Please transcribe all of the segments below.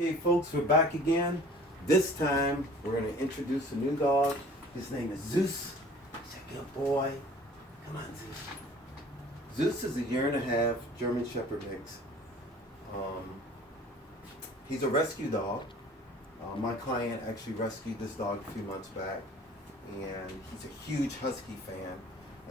Okay, folks, we're back again. This time, we're going to introduce a new dog. His name is Zeus. He's a good boy. Come on, Zeus. Zeus is a 1.5-year German Shepherd mix. He's a rescue dog. My client actually rescued this dog a few months back, and he's a huge husky fan.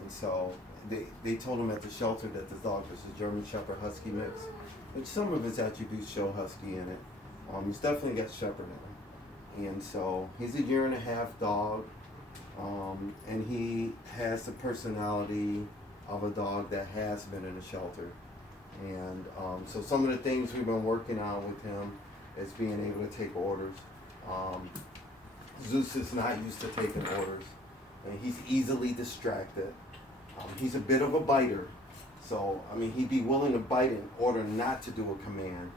And so they told him at the shelter that this dog was a German Shepherd husky mix, which some of his attributes show husky in it. He's definitely got shepherd in him. And so he's a 1.5-year dog, and he has the personality of a dog that has been in a shelter. And so some of the things we've been working on with him is being able to take orders. Zeus is not used to taking orders, and he's easily distracted. He's a bit of a biter, so I mean he'd be willing to bite in order not to do a command.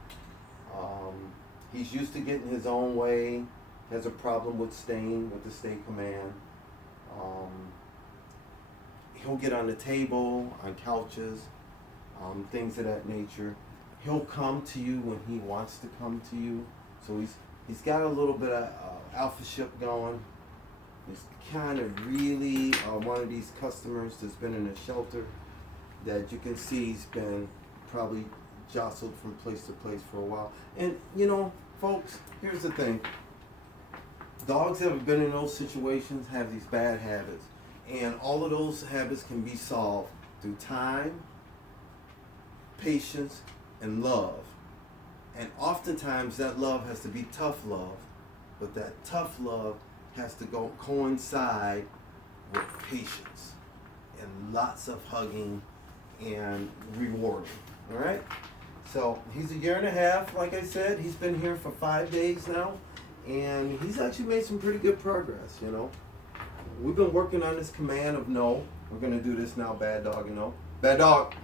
He's used to getting his own way. Has a problem with staying with the stay command. He'll get on the table, on couches, things of that nature. He'll come to you when he wants to come to you. So he's got a little bit of alphaship going. He's kind of really one of these customers that's been in a shelter that you can see he's been probably jostled from place to place for a while. And you know, folks, here's the thing. Dogs that have been in those situations have these bad habits. And all of those habits can be solved through time, patience, and love. And oftentimes that love has to be tough love, but that tough love has to coincide with patience and lots of hugging and rewarding. All right? So he's a 1.5 years, like I said. He's been here for 5 days now, and he's actually made some pretty good progress, you know. We've been working on this command of no. We're going to do this now, bad dog and no. Bad dog.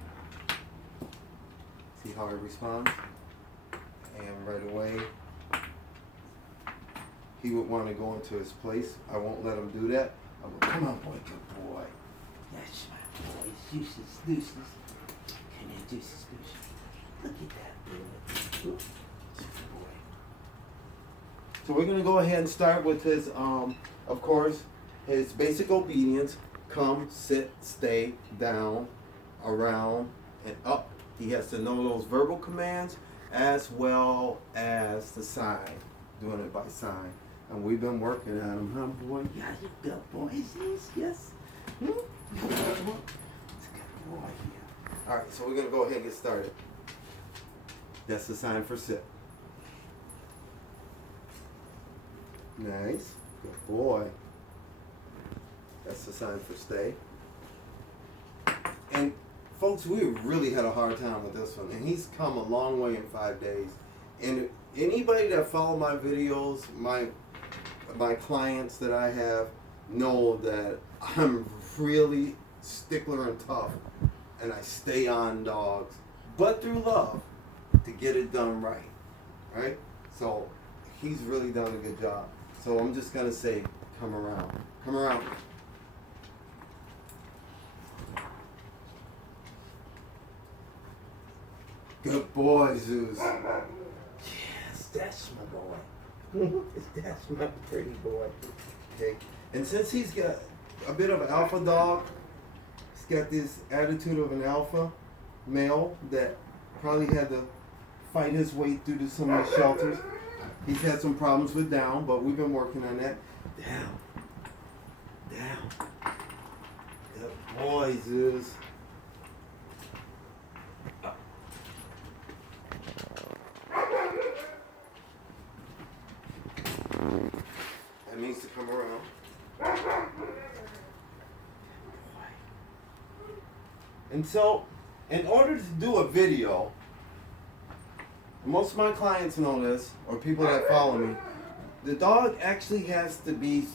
See how he responds? And right away, he would want to go into his place. I won't let him do that. I will, come on, boy, good boy. That's my boy, Zeus, Zeus. Come here, Zeus, Zeus. Look at that boy. Good boy. So we're going to go ahead and start with his, of course, his basic obedience. Come, sit, stay, down, around, and up. He has to know those verbal commands as well as the sign, doing it by sign. And we've been working on him, huh, boy? Yeah, you good boy, yes. Hmm? It's a good boy here. All right, so we're going to go ahead and get started. That's the sign for sit. Nice. Good boy. That's the sign for stay. And folks, we really had a hard time with this one, and he's come a long way in 5 days. And anybody that follow my videos, my clients that I have, know that I'm really stickler and tough, and I stay on dogs, but through love, to get it done right? So he's really done a good job. So I'm just gonna say, come around. Good boy, Zeus. Yes, that's my boy. That's my pretty boy. Okay. And since he's got a bit of an alpha dog, he's got this attitude of an alpha male that probably had to fight his way through to some of the shelters. He's had some problems with down, but we've been working on that. Down. Good boy, Zeus. That means to come around. And so, in order to do a video, most of my clients know this, or people that follow me, the dog actually has to be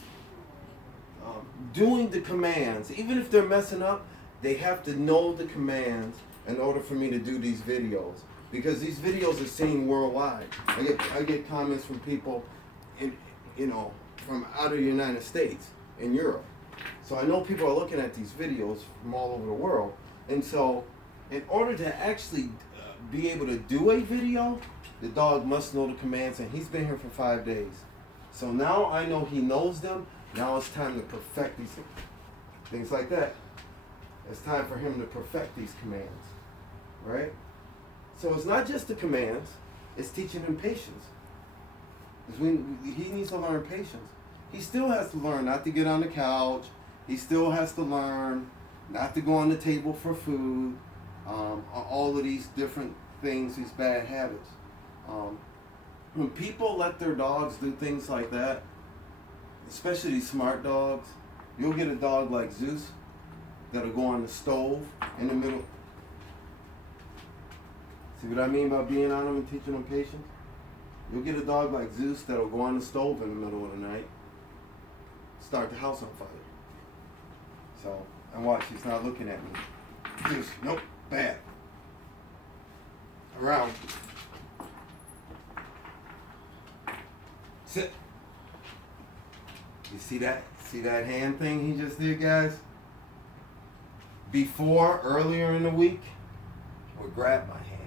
doing the commands. Even if they're messing up, they have to know the commands in order for me to do these videos. Because these videos are seen worldwide. I get comments from people from out of the United States and Europe. So I know people are looking at these videos from all over the world. And so in order to actually be able to do a video, The dog must know the commands, and he's been here for 5 days. So now I know he knows them. Now it's time to perfect these things like that. It's time for him to perfect these commands, right? So it's not just the commands, it's teaching him patience. He needs to learn patience. He still has to learn not to get on the couch. He still has to learn not to go on the table for food. All of these different things, these bad habits. When people let their dogs do things like that, especially these smart dogs, you'll get a dog like Zeus that'll go on the stove in the middle. See what I mean by being on them and teaching them patience? You'll get a dog like Zeus that'll go on the stove in the middle of the night, start the house on fire. So, and watch, he's not looking at me. Zeus, nope, bad. Around. Sit. You see that? See that hand thing he just did, guys? Before, earlier in the week, he would grab my hand.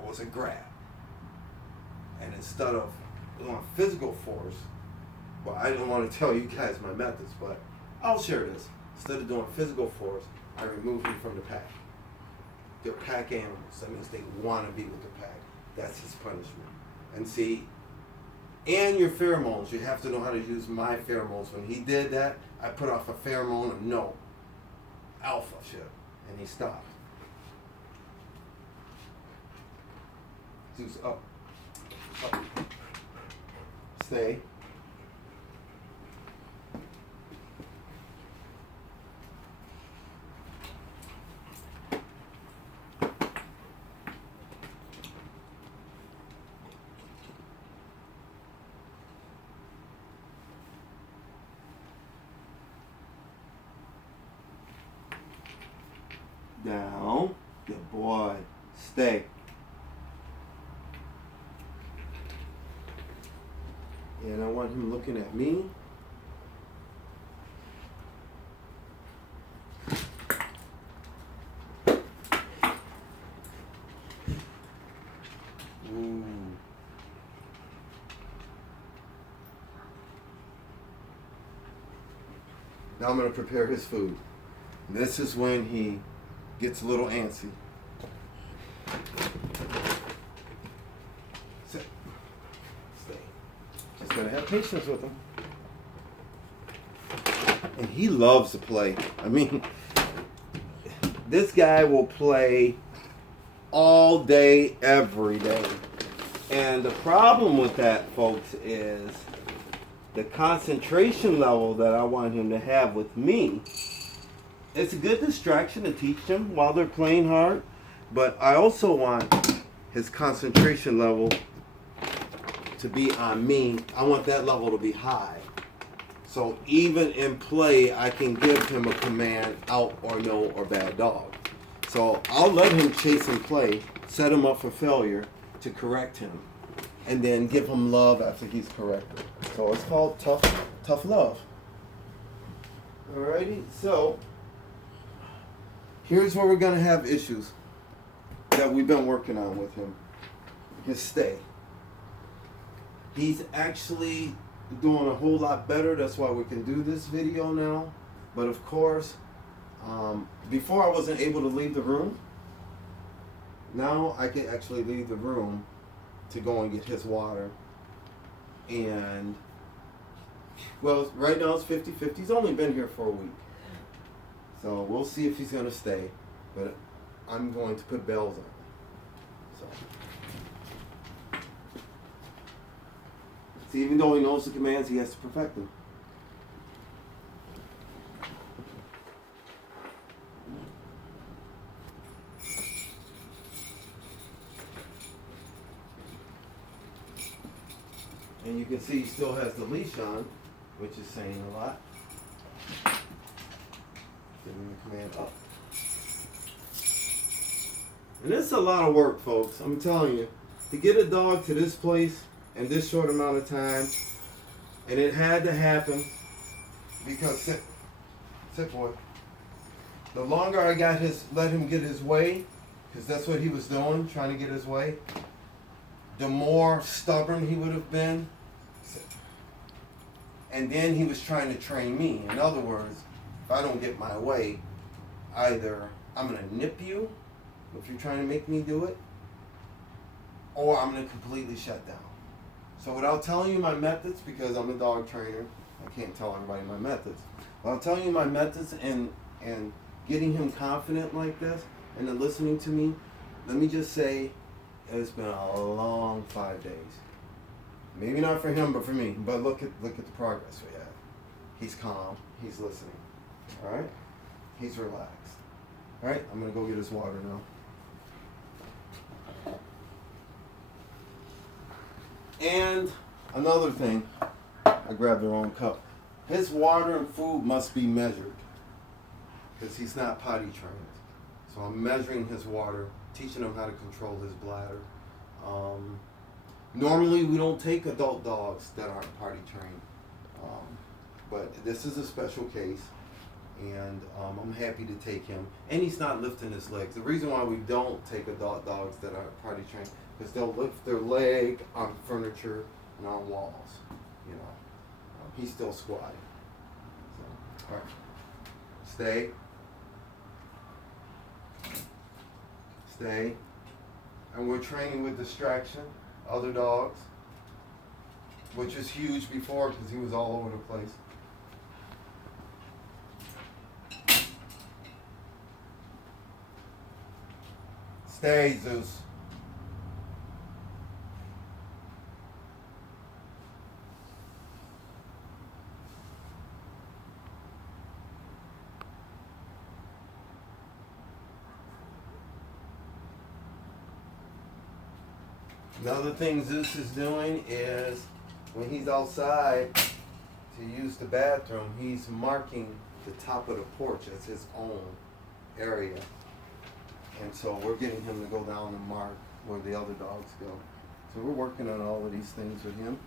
It was a grab. And instead of doing physical force, well, I didn't want to tell you guys my methods, but I'll share this. Instead of doing physical force, I removed him from the pack. They're pack animals. That means they want to be with the pack. That's his punishment. And see, and your pheromones, you have to know how to use my pheromones. When he did that, I put off a pheromone of no, alpha shit, and he stopped. Zeus, up, up, stay. Down. Good boy. Stay. And I want him looking at me. Ooh. Now I'm going to prepare his food. This is when he gets a little antsy. Sit. Stay. Just gotta have patience with him. And he loves to play. I mean, this guy will play all day, every day. And the problem with that, folks, is the concentration level that I want him to have with me. It's a good distraction to teach them while they're playing hard, but I also want his concentration level to be on me. I want that level to be high. So even in play, I can give him a command, out or no or bad dog. So I'll let him chase and play, set him up for failure to correct him, and then give him love after he's corrected. So it's called tough love. Alrighty, so here's where we're going to have issues that we've been working on with him. His stay. He's actually doing a whole lot better. That's why we can do this video now. But of course, before I wasn't able to leave the room. Now I can actually leave the room to go and get his water. And, well, right now it's 50-50. He's only been here for a week. So we'll see if he's going to stay, but I'm going to put bells on him. So, even though he knows the commands, he has to perfect them. And you can see he still has the leash on, which is saying a lot. Giving the command up. And this is a lot of work, folks. I'm telling you. To get a dog to this place in this short amount of time, and it had to happen because, sit boy. The longer I let him get his way, because that's what he was doing, trying to get his way, the more stubborn he would have been. And then he was trying to train me. In other words, if I don't get my way, either I'm going to nip you if you're trying to make me do it, or I'm going to completely shut down. So without telling you my methods, because I'm a dog trainer, I can't tell everybody my methods. Without telling you my methods and getting him confident like this, and then listening to me, let me just say, it's been a long 5 days. Maybe not for him, but for me. But look at the progress we have. He's calm. He's listening. All right? He's relaxed. All right? I'm going to go get his water now. And another thing, I grabbed the wrong cup. His water and food must be measured because he's not potty trained. So I'm measuring his water, teaching him how to control his bladder. Normally we don't take adult dogs that aren't potty trained, but this is a special case, and I'm happy to take him. And he's not lifting his legs. The reason why we don't take adult dogs that aren't potty trained is they'll lift their leg on furniture and on walls. You know, he's still squatting. So, all right, stay. Stay. And we're training with distraction, other dogs, which is huge before because he was all over the place. Stay, Zeus. Another thing Zeus is doing is when he's outside to use the bathroom, he's marking the top of the porch as his own area. And so we're getting him to go down and mark where the other dogs go. So we're working on all of these things with him.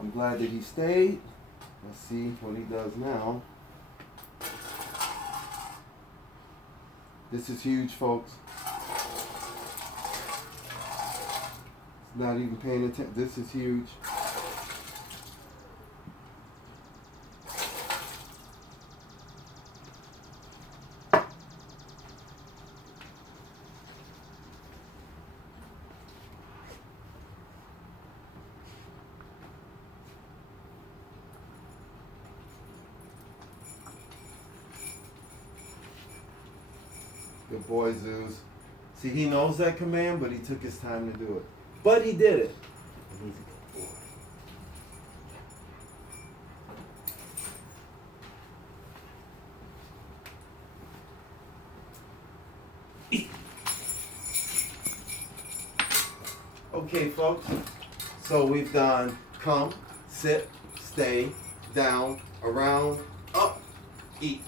I'm glad that he stayed. Let's see what he does now. This is huge, folks. Not even paying attention. This is huge. Good boy, Zeus. See, he knows that command, but he took his time to do it. But he did it. And he's a good boy. Okay, folks. So we've done come, sit, stay, down, around, up, eat.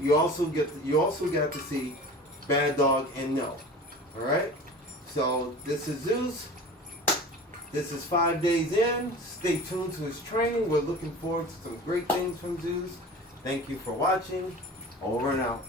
You also got to see bad dog and no. All right. So this is Zeus. This is 5 days in. Stay tuned to his training. We're looking forward to some great things from Zeus. Thank you for watching. Over and out.